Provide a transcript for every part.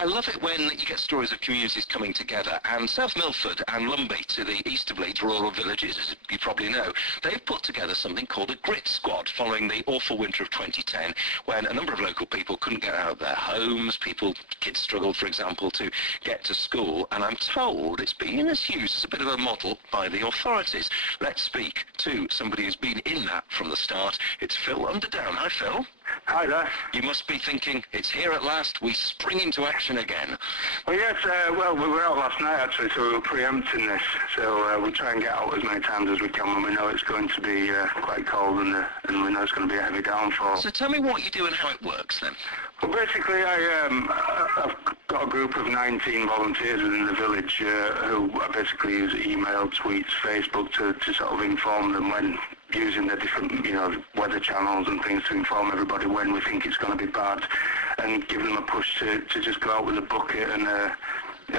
I love it when you get stories of communities coming together, and South Milford and Lumby to the east of Leeds, rural villages, as you probably know, they've put together something called a Grit Squad following the awful winter of 2010 when a number of local people couldn't get out of their homes, kids struggled, for example, to get to school, and I'm told it's being used as a bit of a model by the authorities. Let's speak to somebody who's been in that from the start. It's Phil Underdown. Hi, Phil. Hi there. You must be thinking, it's here at last, we spring into action again. Well, yes, well, we were out last night, actually, so we were preempting this. So we try and get out as many times as we can when we know it's going to be quite cold and we know it's going to be a heavy downfall. So tell me what you do and how it works, then. Well, basically, I've got a group of 19 volunteers within the village who basically use email, tweets, Facebook to sort of inform them when, using the different, weather channels and things to inform everybody when we think it's going to be bad, and give them a push to just go out with a bucket and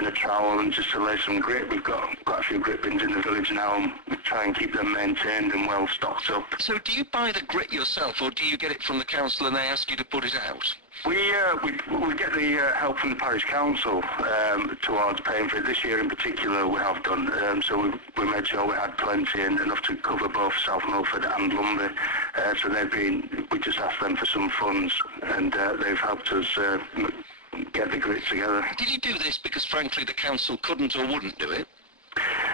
a trowel and just to lay some grit. We've got quite a few grit bins in the village now, and we try and keep them maintained and well stocked up. So do you buy the grit yourself, or do you get it from the council and they ask you to put it out? We get the help from the parish council towards paying for it. This year in particular we have done, so we made sure we had plenty and enough to cover both South Milford and Lumby. So we just asked them for some funds, and they've helped us get the grit together. Did you do this because frankly the council couldn't or wouldn't do it?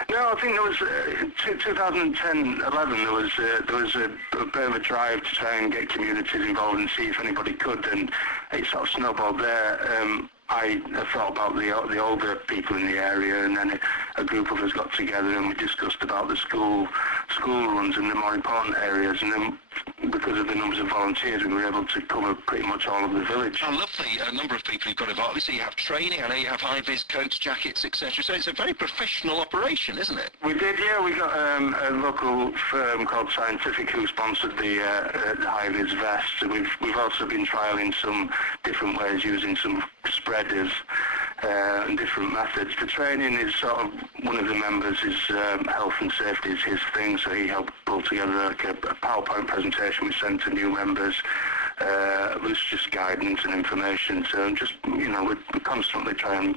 No, I think there was 2010-11. There was a bit of a drive to try and get communities involved and see if anybody could, and it sort of snowballed there. I thought about the older people in the area, and then a group of us got together and we discussed about the school runs in the more important areas, and then because of the numbers of volunteers we were able to cover pretty much all of the village. I love the number of people who've got involved. Obviously you have training, I know you have high-vis coats, jackets, etc. So it's a very professional operation, isn't it? We did, yeah. We got a local firm called Scientific who sponsored the high-vis vests. And we've also been trialling some different ways, using some spreaders and different methods. The training is sort of, one of the members is health and safety is his thing, so he helped pull together like a PowerPoint presentation we sent to new members. It was just guidance and information, so just, we constantly try and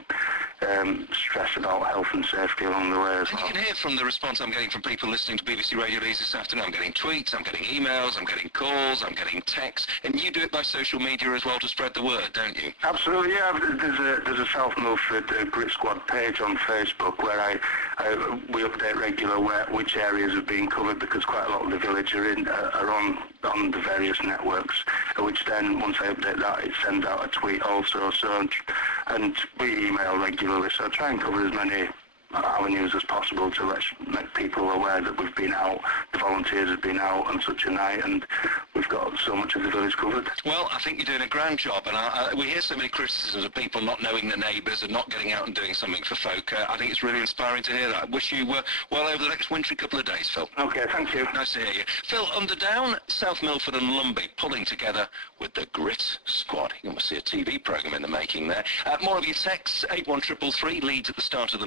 stress about health and safety along the way as well. And you can hear from the response I'm getting from people listening to BBC Radio Leeds this afternoon. I'm getting tweets, I'm getting emails, I'm getting calls, I'm getting texts, and you do it by social media as well to spread the word, don't you? Absolutely, yeah. There's a South Milford Grit Squad page on Facebook where we update regular which areas have been covered, because quite a lot of the village are on the various networks, which then once I update that it sends out a tweet also. And we email regularly, so I try and cover as many avenues as possible to make people aware that we've been out, the volunteers have been out on such a night, and we've got so much of the village covered. Well, I think you're doing a grand job, and we hear so many criticisms of people not knowing their neighbours and not getting out and doing something for folk. I think it's really inspiring to hear that. I wish you well over the next wintry couple of days, Phil. Okay, thank you. Nice to hear you. Phil Underdown, South Milford and Lumby pulling together with the Grit Squad. You must see a TV programme in the making there. More of your texts, 81333, Leeds at the start of the